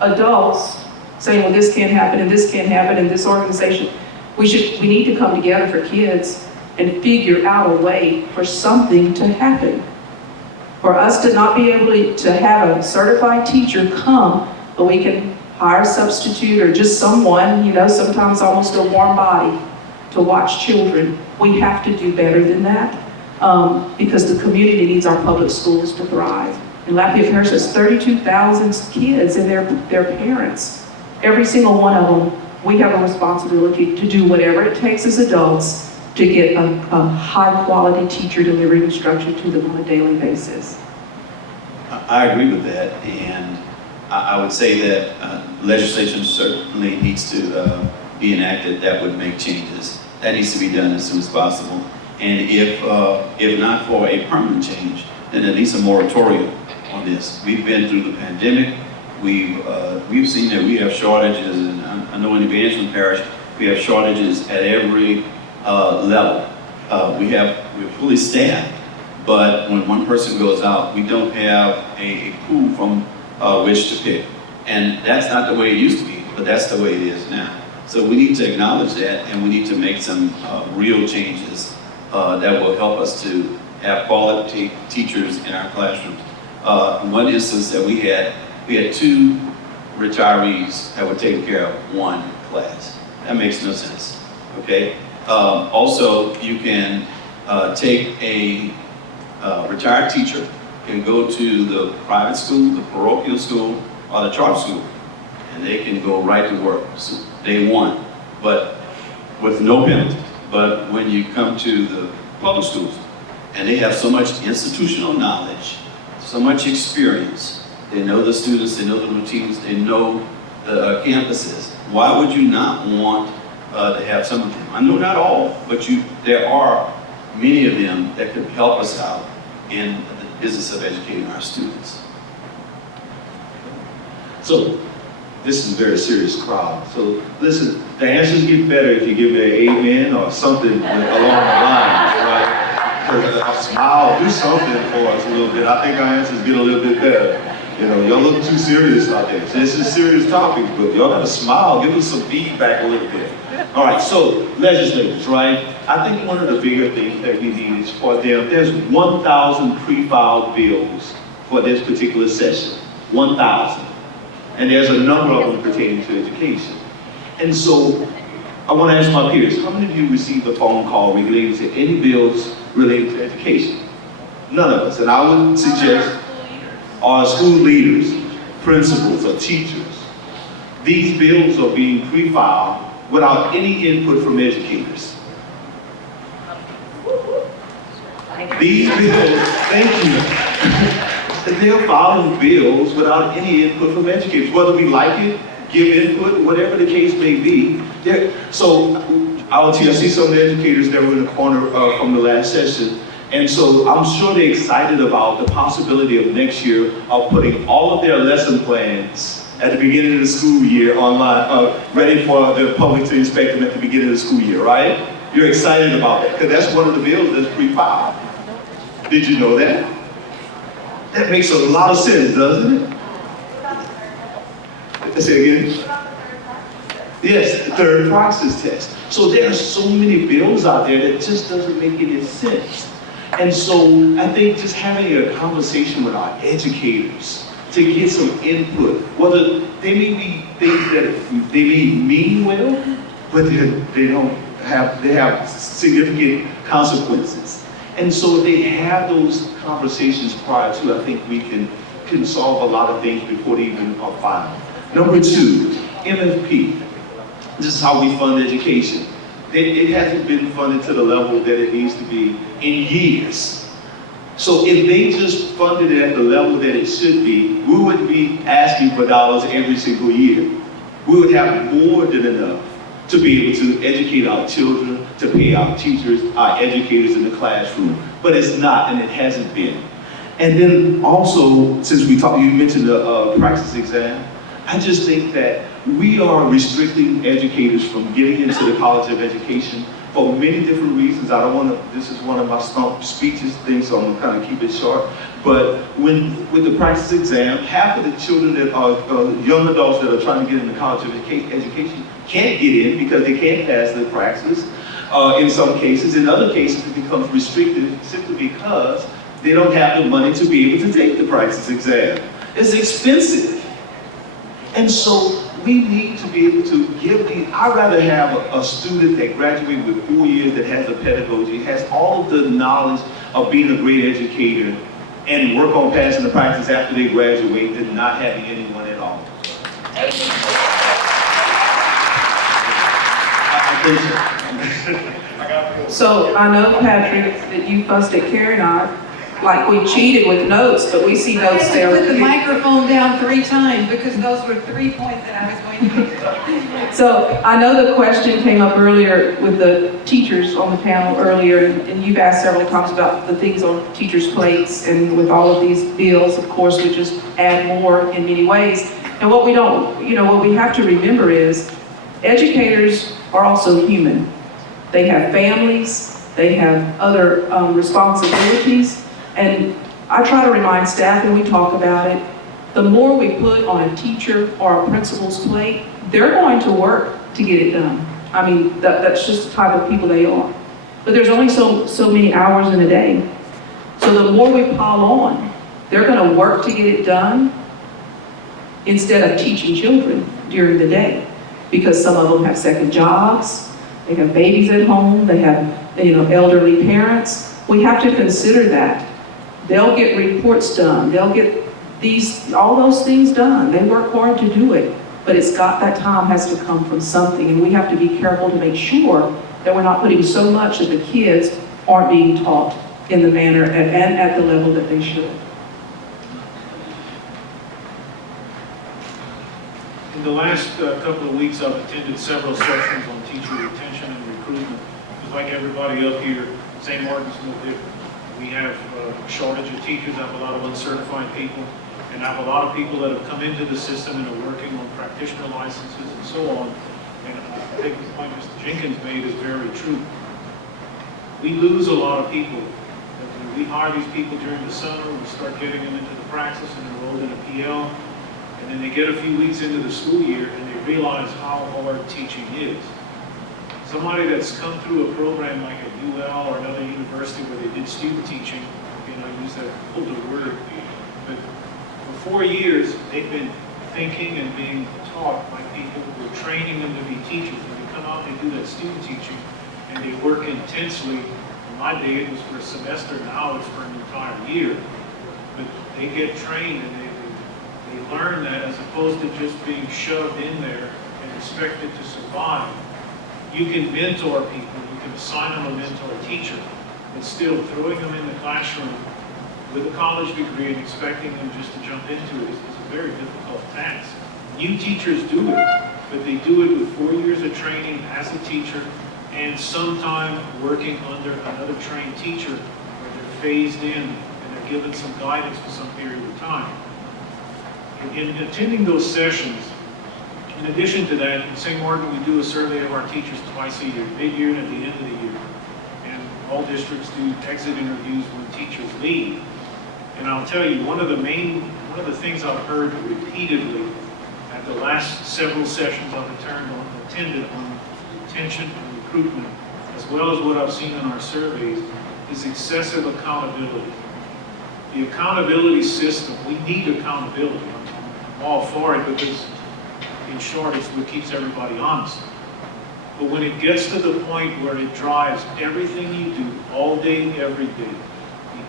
adults saying, well, this can't happen and this can't happen in this organization, we need to come together for kids and figure out a way for something to happen. For us to not be able to have a certified teacher come, but we can hire a substitute or just someone, you know, sometimes almost a warm body to watch children. We have to do better than that. because the community needs our public schools to thrive. And Lafayette Parish has 32,000 kids and their parents. Every single one of them, we have a responsibility to do whatever it takes as adults to get a high-quality teacher delivering instruction to them on a daily basis. I agree with that, and I would say that legislation certainly needs to be enacted that would make changes. That needs to be done as soon as possible. And if not for a permanent change, then at least a moratorium on this. We've been through the pandemic. We've seen that we have shortages, and I know in Evangeline Parish we have shortages at every level. We're fully staffed, but when one person goes out, we don't have a pool from which to pick. And that's not the way it used to be, but that's the way it is now. So we need to acknowledge that, and we need to make some real changes that will help us to have quality teachers in our classrooms. One instance that we had 2 retirees that were taking care of 1 class. That makes no sense, okay? Also, you can take a retired teacher and go to the private school, the parochial school, or the charter school, and they can go right to work day 1, but with no penalty. But when you come to the public schools, and they have so much institutional knowledge, so much experience, they know the students, they know the routines, they know the campuses. Why would you not want to have some of them? I know not all, but there are many of them that could help us out in the business of educating our students. So, this is a very serious crowd. So, listen, the answers get better if you give me an amen or something along the lines, right? Because smile, do something for us a little bit. I think our answers get a little bit better. You know, y'all look too serious out there. So this is a serious topic, but y'all gotta smile, give us some feedback a little bit. All right, so legislators, right? I think one of the bigger things that we need is for them, there's 1,000 pre-filed bills for this particular session, 1,000. And there's a number of them pertaining to education. And so, I wanna ask my peers, how many of you received a phone call related to any bills related to education? None of us, and I would suggest our school leaders, principals, or teachers. These bills are being pre-filed without any input from educators. These bills, thank you. They're filing bills without any input from educators, whether we like it, give input, whatever the case may be. So I see some of the educators that were in the corner from the last session. And so I'm sure they're excited about the possibility of next year of putting all of their lesson plans at the beginning of the school year online, ready for the public to inspect them at the beginning of the school year, right? You're excited about that, because that's one of the bills that's pre-filed. Did you know that? That makes a lot of sense, doesn't it? Say again? Yes, the third process test. So there are so many bills out there that just doesn't make any sense. And so I think just having a conversation with our educators to get some input, whether they may be things that they may mean well, but they have significant consequences. And so they have those conversations prior to, I think we can solve a lot of things before they even are filed. Number 2, MFP. This is how we fund education. It hasn't been funded to the level that it needs to be in years. So if they just funded it at the level that it should be, we wouldn't be asking for dollars every single year. We would have more than enough to be able to educate our children, to pay our teachers, our educators in the classroom. But it's not, and it hasn't been. And then also, since you mentioned the practice exam, I just think that we are restricting educators from getting into the College of Education for many different reasons. This is one of my stump speeches things, so I'm gonna kind of keep it short. But with the practice exam, half of the children that are young adults that are trying to get into College of Education can't get in because they can't pass the praxis. In some cases, in other cases, it becomes restricted simply because they don't have the money to be able to take the praxis exam. It's expensive. And so we need to be able to give these. I'd rather have a student that graduated with 4 years that has the pedagogy, has all of the knowledge of being a great educator, and work on passing the practice after they graduate than not having anyone at all. So I know, Patrick, that you fussed at Carrie and I like we cheated with notes, but we see I notes had to there. put the microphone down 3 times because those were 3 points that I was going to make. So I know the question came up earlier with the teachers on the panel earlier, and you've asked several times about the things on teachers' plates, and with all of these bills, of course, we just add more in many ways. And what we don't, what we have to remember is educators are also human. They have families, they have other responsibilities, and I try to remind staff when we talk about it, the more we put on a teacher or a principal's plate, they're going to work to get it done. I mean, that's just the type of people they are. But there's only so many hours in a day. So the more we pile on, they're going to work to get it done instead of teaching children during the day. Because some of them have second jobs, they have babies at home, they have elderly parents. We have to consider that. They'll get reports done, they'll get all those things done. They work hard to do it, but that time has to come from something, and we have to be careful to make sure that we're not putting so much that the kids aren't being taught in the manner and at the level that they should. In the last couple of weeks, I've attended several sessions on teacher retention and recruitment. Just like everybody up here, St. Martin's no different. We have a shortage of teachers, I have a lot of uncertified people, and I have a lot of people that have come into the system and are working on practitioner licenses and so on. And I think the point Mr. Jenkins made is very true. We lose a lot of people. We hire these people during the summer, we start getting them into the praxis and enrolled in a PL, and then they get a few weeks into the school year and they realize how hard teaching is. Somebody that's come through a program like at UL or another university where they did student teaching, I use that older word, but for 4 years they've been thinking and being taught by people who are training them to be teachers. When they come out, they do that student teaching and they work intensely. In my day it was for a semester, now it's for an entire year. But they get trained and they learn that as opposed to just being shoved in there and expected to survive. You can mentor people, you can assign them a mentor teacher, but still throwing them in the classroom with a college degree and expecting them just to jump into it is a very difficult task. New teachers do it, but they do it with 4 years of training as a teacher and sometime working under another trained teacher where they're phased in and they're given some guidance for some period of time. In attending those sessions, in addition to that, in St. Martin, we do a survey of our teachers twice a year, mid-year and at the end of the year. And all districts do exit interviews when teachers leave. And I'll tell you, one of the things I've heard repeatedly at the last several sessions I've attended on retention and recruitment, as well as what I've seen in our surveys, is excessive accountability. The accountability system, we need accountability. I'm all for it because in short, it's what keeps everybody honest. But when it gets to the point where it drives everything you do, all day, every day,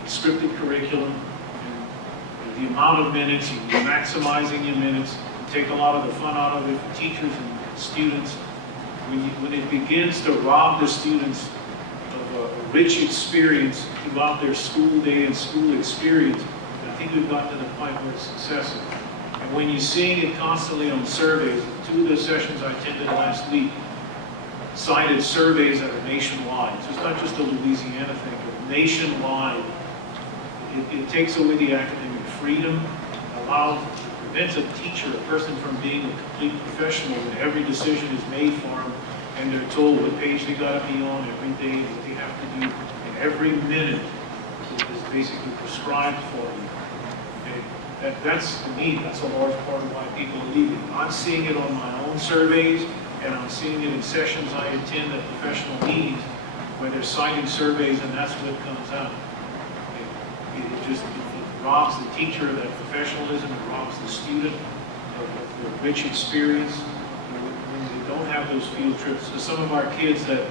the scripted curriculum, and the amount of minutes, you're maximizing your minutes, you take a lot of the fun out of it for teachers and students. When it begins to rob the students of a rich experience throughout their school day and school experience, I think we've gotten to the point where it's excessive. And when you're seeing it constantly on surveys, 2 of the sessions I attended last week cited surveys that are nationwide. So it's not just a Louisiana thing, but nationwide. It takes away the academic freedom, prevents a teacher, a person from being a complete professional when every decision is made for them and they're told what page they got to be on every day and what they have to do, and every minute is basically prescribed for them. That's, to me, that's a large part of why people are leaving. I'm seeing it on my own surveys, and I'm seeing it in sessions I attend at professional meetings where they're citing surveys, and that's what comes out. It robs the teacher of that professionalism, it robs the student, the rich experience when they don't have those field trips. So some of our kids that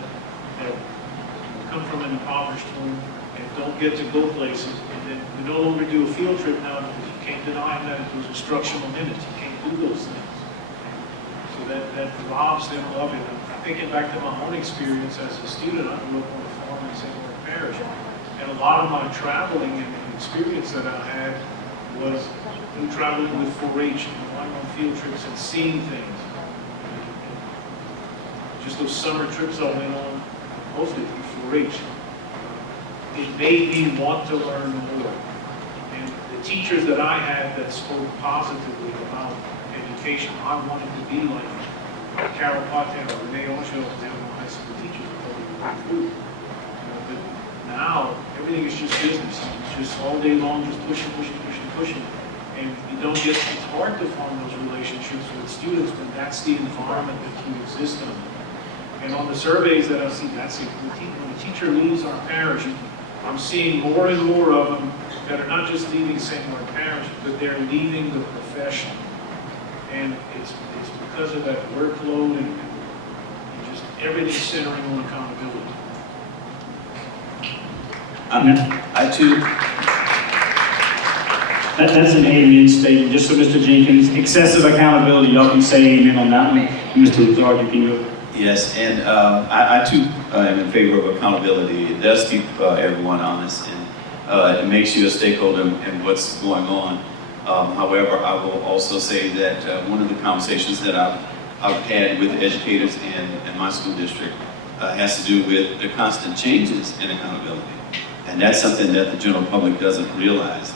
come from an impoverished home and don't get to go places, and then we no longer do a field trip now because you can't deny them that those instructional minutes. You can't do those things. So that robs them of it. I'm thinking back to my own experience as a student. I grew up on a farm in St. Maiden Parish, and a lot of my traveling and experience that I had was through traveling with 4-H and going on field trips and seeing things. Just those summer trips I went on, mostly through 4-H. It made me want to learn more. And the teachers that I had that spoke positively about education, I wanted to be like Carol Potter or Renee Osho was one of my high school teachers who told me to go through. But now, everything is just business. It's just all day long, just pushing. And you don't get, it's hard to form those relationships with students when that's the environment that you exist in. And on the surveys that I see, that's it. When a teacher leaves our parish, I'm seeing more and more of them that are not just leaving St. Maiden Parish, but they're leaving the profession. And it's because of that workload and just everything centering on accountability. I too. That's an amen statement. Just so Mr. Jenkins, excessive accountability, y'all can say amen on that one. Mr. Lazard, you can go. Yes, and I too am in favor of accountability. It does keep everyone honest, and it makes you a stakeholder in what's going on. However, I will also say that one of the conversations that I've had with educators in my school district has to do with the constant changes in accountability. And that's something that the general public doesn't realize.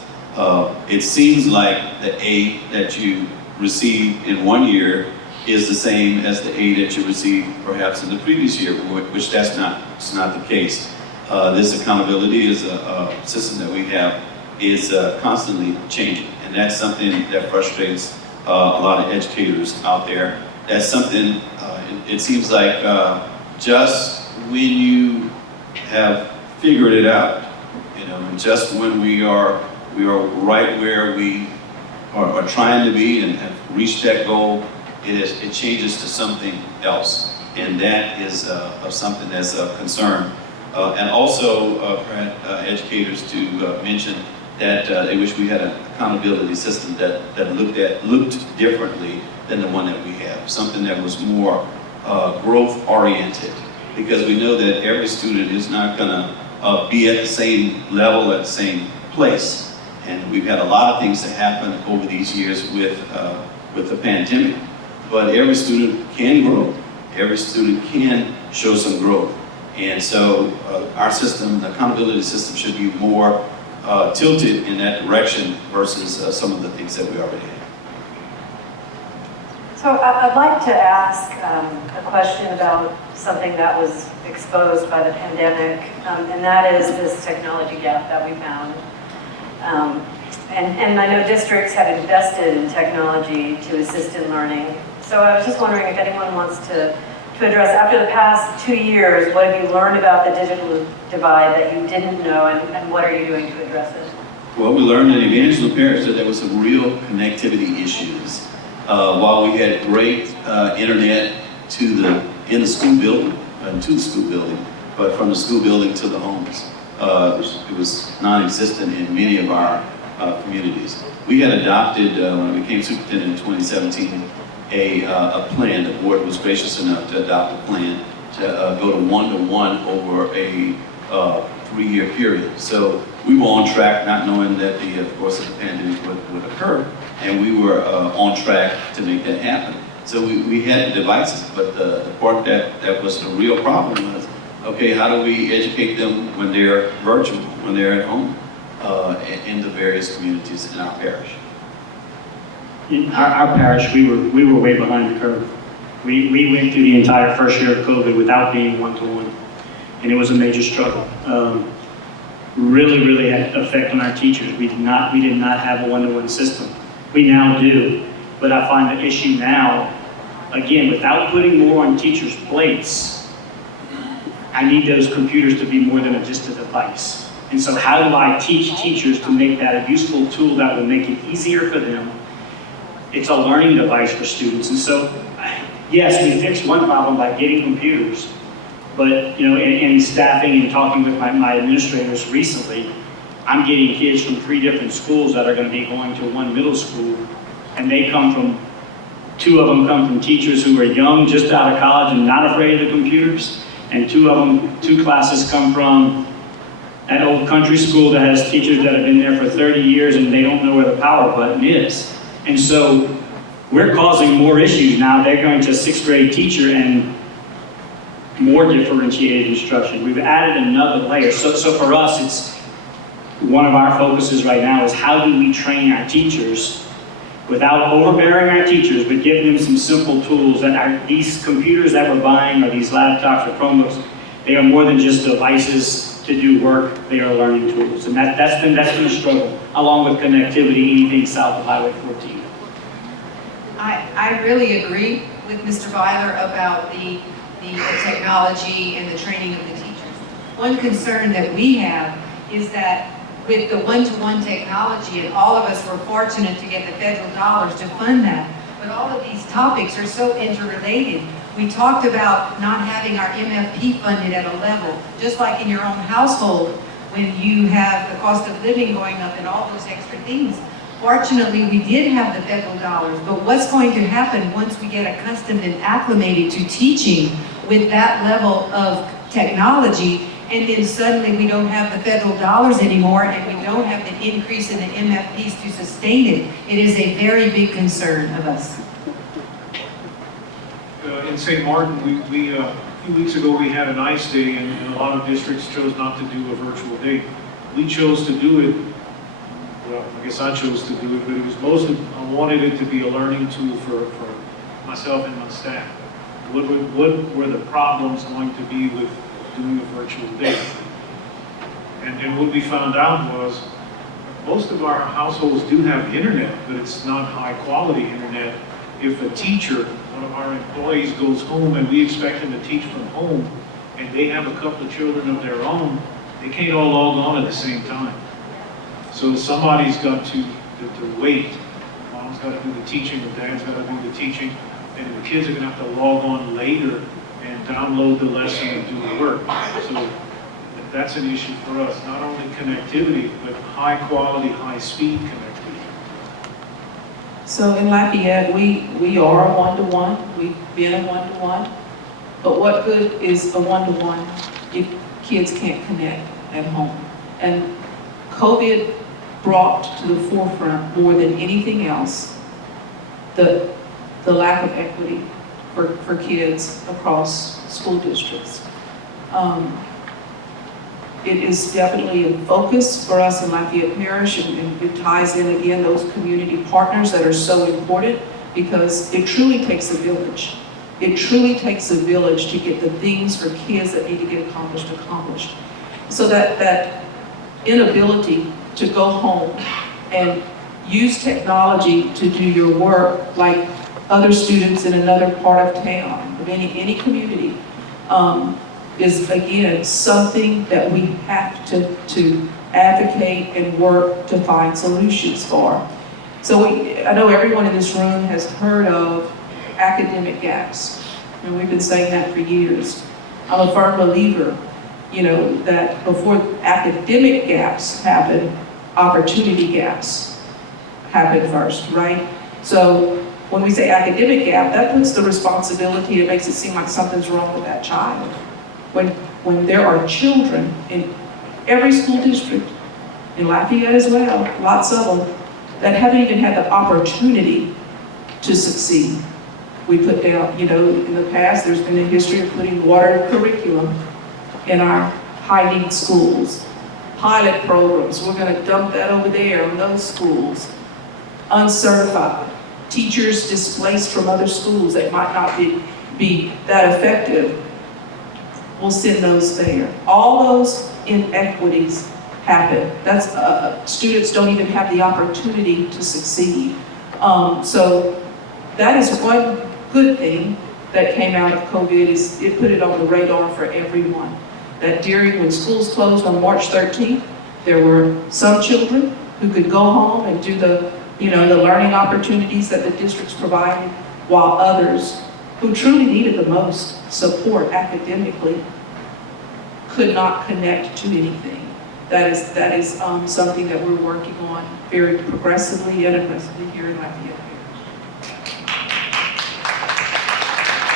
It seems like the A that you receive in one year is the same as the A that you received perhaps in the previous year, which it's not the case. This accountability is a system that we have is constantly changing, and that's something that frustrates a lot of educators out there. That's something, it seems like just when you have figured it out, just when we are right where we are trying to be and have reached that goal, it changes to something else, and that is something that's a concern. And also, educators to mention that they wish we had an accountability system that looked differently than the one that we have, something that was more growth-oriented, because we know that every student is not going to be at the same level, at the same place. And we've had a lot of things that happen over these years with the pandemic. But every student can grow. Every student can show some growth. And so our system, the accountability system, should be more tilted in that direction versus some of the things that we already have. So I'd like to ask a question about something that was exposed by the pandemic, and that is this technology gap that we found. And I know districts have invested in technology to assist in learning. So I was just wondering if anyone wants to address, after the past 2 years, what have you learned about the digital divide that you didn't know, and what are you doing to address it? Well, we learned in Evangeline Parish that there was some real connectivity issues. While we had great internet in the school building, to the school building, but from the school building to the homes, it was non-existent in many of our communities. We had adopted, when I became superintendent in 2017, a plan. The board was gracious enough to adopt a plan to go to one-to-one over a 3-year period. So we were on track, not knowing that of course, the pandemic would occur, and we were on track to make that happen. So we had the devices, but the part that was the real problem was, okay, how do we educate them when they're virtual, when they're at home, in the various communities in our parish? In our parish, we were way behind the curve. We went through the entire first year of COVID without being one-to-one, and it was a major struggle. Really had an effect on our teachers. We did not have a one-to-one system. We now do, but I find the issue now, again, without putting more on teachers' plates, I need those computers to be more than just a device. And so how do I teach teachers to make that a useful tool that will make it easier for them it's a learning device for students. And so, yes, we fixed one problem by getting computers, but, you know, in staffing and talking with my administrators recently, I'm getting kids from 3 different schools that are going to be going to one middle school, and they come from, 2 of them come from teachers who are young, just out of college and not afraid of the computers, and 2 classes come from an old country school that has teachers that have been there for 30 years and they don't know where the power button is. And so we're causing more issues now. They're going to a 6th grade teacher and more differentiated instruction. We've added another layer. So for us, it's one of our focuses right now is how do we train our teachers without overbearing our teachers, but give them some simple tools that these computers that we're buying or these laptops or Chromebooks, they are more than just devices to do work, they are learning tools. And that's been a struggle, along with connectivity, anything south of Highway 14. I really agree with Mr. Byler about the technology and the training of the teachers. One concern that we have is that with the one-to-one technology, and all of us were fortunate to get the federal dollars to fund that, but all of these topics are so interrelated. We talked about not having our MFP funded at a level, just like in your own household, when you have the cost of living going up and all those extra things. Fortunately, we did have the federal dollars, but what's going to happen once we get accustomed and acclimated to teaching with that level of technology, and then suddenly we don't have the federal dollars anymore and we don't have the increase in the MFPs to sustain it? It is a very big concern of us. In St. Martin, we a few weeks ago we had an ICE day, and a lot of districts chose not to do a virtual day. We chose to do it. Well, I guess I chose to do it, but it was mostly, I wanted it to be a learning tool for myself and my staff. What were the problems going to be with doing a virtual day? And what we found out was most of our households do have internet, but it's not high quality internet. If a teacher, one of our employees, goes home and we expect them to teach from home, and they have a couple of children of their own, they can't all log on at the same time. So somebody's got to wait. Mom's got to do the teaching, or dad's got to do the teaching, and the kids are going to have to log on later and download the lesson and do the work. So that's an issue for us. Not only connectivity, but high quality, high speed connectivity. So in Lafayette, we are a one-to-one. We've been a one-to-one. But what good is a one-to-one if kids can't connect at home? And COVID brought to the forefront more than anything else the lack of equity for kids across school districts. It is definitely a focus for us in Lafayette Parish, and it ties in again those community partners that are so important, because it truly takes a village. It truly takes a village to get the things for kids that need to get accomplished. So that inability to go home and use technology to do your work like other students in another part of town, of any community, is again something that we have to advocate and work to find solutions for. So I know everyone in this room has heard of academic gaps, and we've been saying that for years. I'm a firm believer, that before academic gaps happen, opportunity gaps happen first, right? So when we say academic gap, that puts the responsibility, it makes it seem like something's wrong with that child. When there are children in every school district, in Lafayette as well, lots of them, that haven't even had the opportunity to succeed. We put down, in the past, there's been a history of putting water curriculum in our high-need schools. Pilot programs, we're going to dump that over there on those schools. Uncertified. Teachers displaced from other schools that might not be that effective. We'll send those there. All those inequities happen. That's students don't even have the opportunity to succeed. So that is one good thing that came out of COVID, is it put it on the radar for everyone. That when schools closed on March 13th, there were some children who could go home and do the the learning opportunities that the districts provided, while others who truly needed the most support academically could not connect to anything. That is something that we're working on very progressively and aggressively here in Lafayette Parish.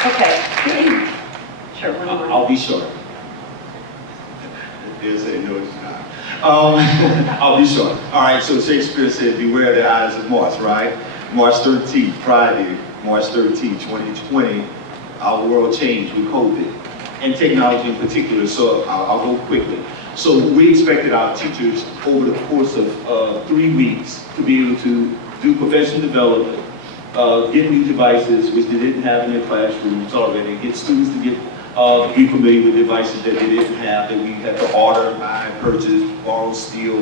Okay. Sure, one more. I'll be short. They'll say no, it's not. I'll be short. All right, so Shakespeare said, beware the eyes of Mars, right? March 13th, Friday, March 13th, 2020, our world changed with COVID and technology in particular, so I'll go quickly. So we expected our teachers over the course of 3 weeks to be able to do professional development, get new devices, which they didn't have in their classrooms already, get students to get be familiar with devices that they didn't have, that we had to order, buy, purchase, borrow, steal,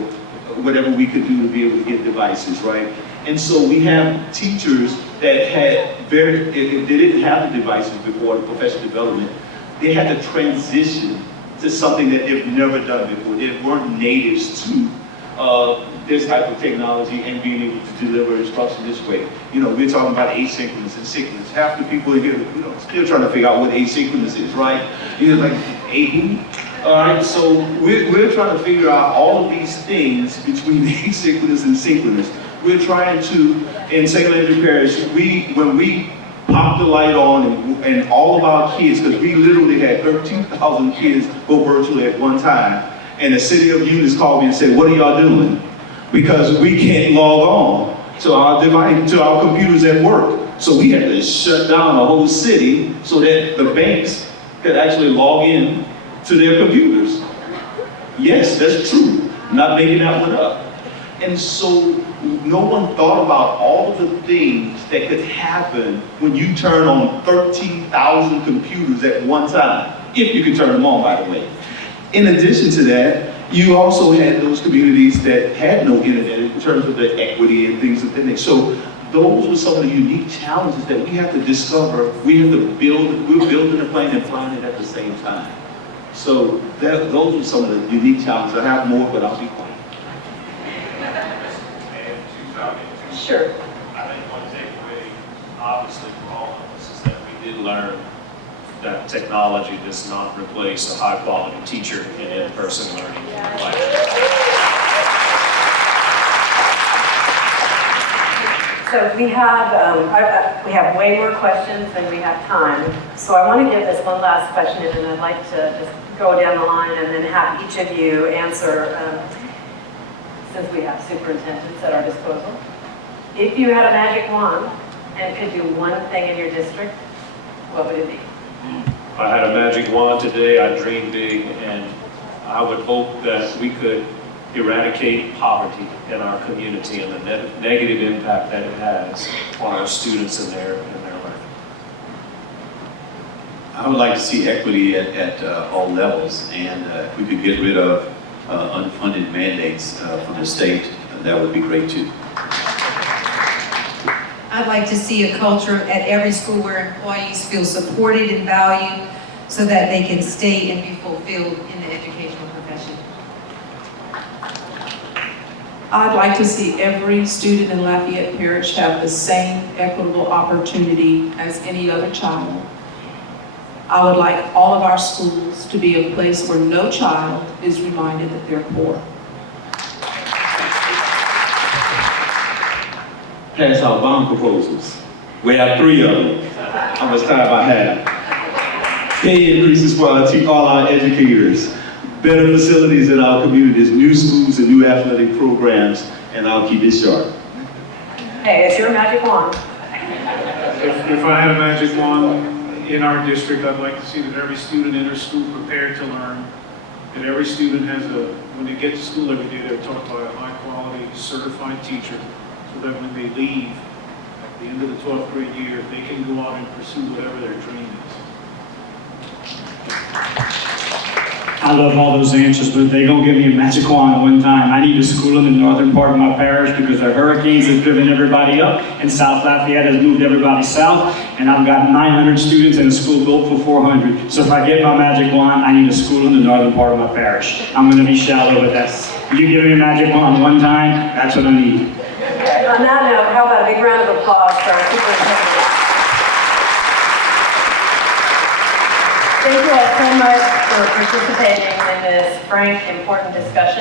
whatever we could do to be able to get devices, right? And so we have teachers that had if they didn't have the devices before the professional development, they had to transition to something that they've never done before. They weren't natives to this type of technology and being able to deliver instruction this way. We're talking about asynchronous and synchronous. Half the people here, still trying to figure out what asynchronous is, right? Like, all right, so we're trying to figure out all of these things between asynchronous and synchronous. We're trying to, in St. Landry Parish, when we popped the light on and all of our kids, because we literally had 13,000 kids go virtually at one time, and the city of Eunice called me and said, what are y'all doing? Because we can't log on to our device, to our computers at work. So we had to shut down the whole city so that the banks could actually log in to their computers. Yes, that's true. I'm not making that one up. And so no one thought about all of the things that could happen when you turn on 13,000 computers at one time, if you could turn them on, by the way. In addition to that, you also had those communities that had no internet in terms of the equity and things of that nature. So those were some of the unique challenges that we have to discover. We have to build, we're building a plane and flying it at the same time. So those are some of the unique challenges. I have more, but I'll be quiet. Sure. I think one takeaway, obviously, for all of us is that we did learn that technology does not replace a high-quality teacher in in-person learning. So we have way more questions than we have time. So I want to give this one last question, and then I'd like to just go down the line and then have each of you answer, since we have superintendents at our disposal. If you had a magic wand and could do one thing in your district, what would it be? If I had a magic wand today, I'd dream big, and I would hope that we could eradicate poverty in our community and the negative impact that it has on our students and their learning. I would like to see equity at all levels, and if we could get rid of unfunded mandates from the state, that would be great too. I'd like to see a culture at every school where employees feel supported and valued so that they can stay and be fulfilled in the educational profession. I'd like to see every student in Lafayette Parish have the same equitable opportunity as any other child. I would like all of our schools to be a place where no child is reminded that they're poor. Pass out bond proposals. We have 3 of them. How much time I have? Pay increases for all our educators, better facilities in our communities, new schools and new athletic programs, and I'll keep it short. Hey, it's your magic wand. If I had a magic wand in our district, I'd like to see that every student enters school prepared to learn, that every student has when they get to school every day, they're taught by a high-quality, certified teacher, so that when they leave at the end of the 12th grade year, they can go out and pursue whatever their dream is. I love all those answers, but they gonna give me a magic wand one time. I need a school in the northern part of my parish because the hurricanes have driven everybody up, and South Lafayette has moved everybody south, and I've got 900 students and a school built for 400. So if I get my magic wand, I need a school in the northern part of my parish. I'm gonna be shallow with that. You give me a magic wand one time, that's what I need. On that note, how about a big round of applause for our superintendent? Thank you all so much for participating in this frank, important discussion.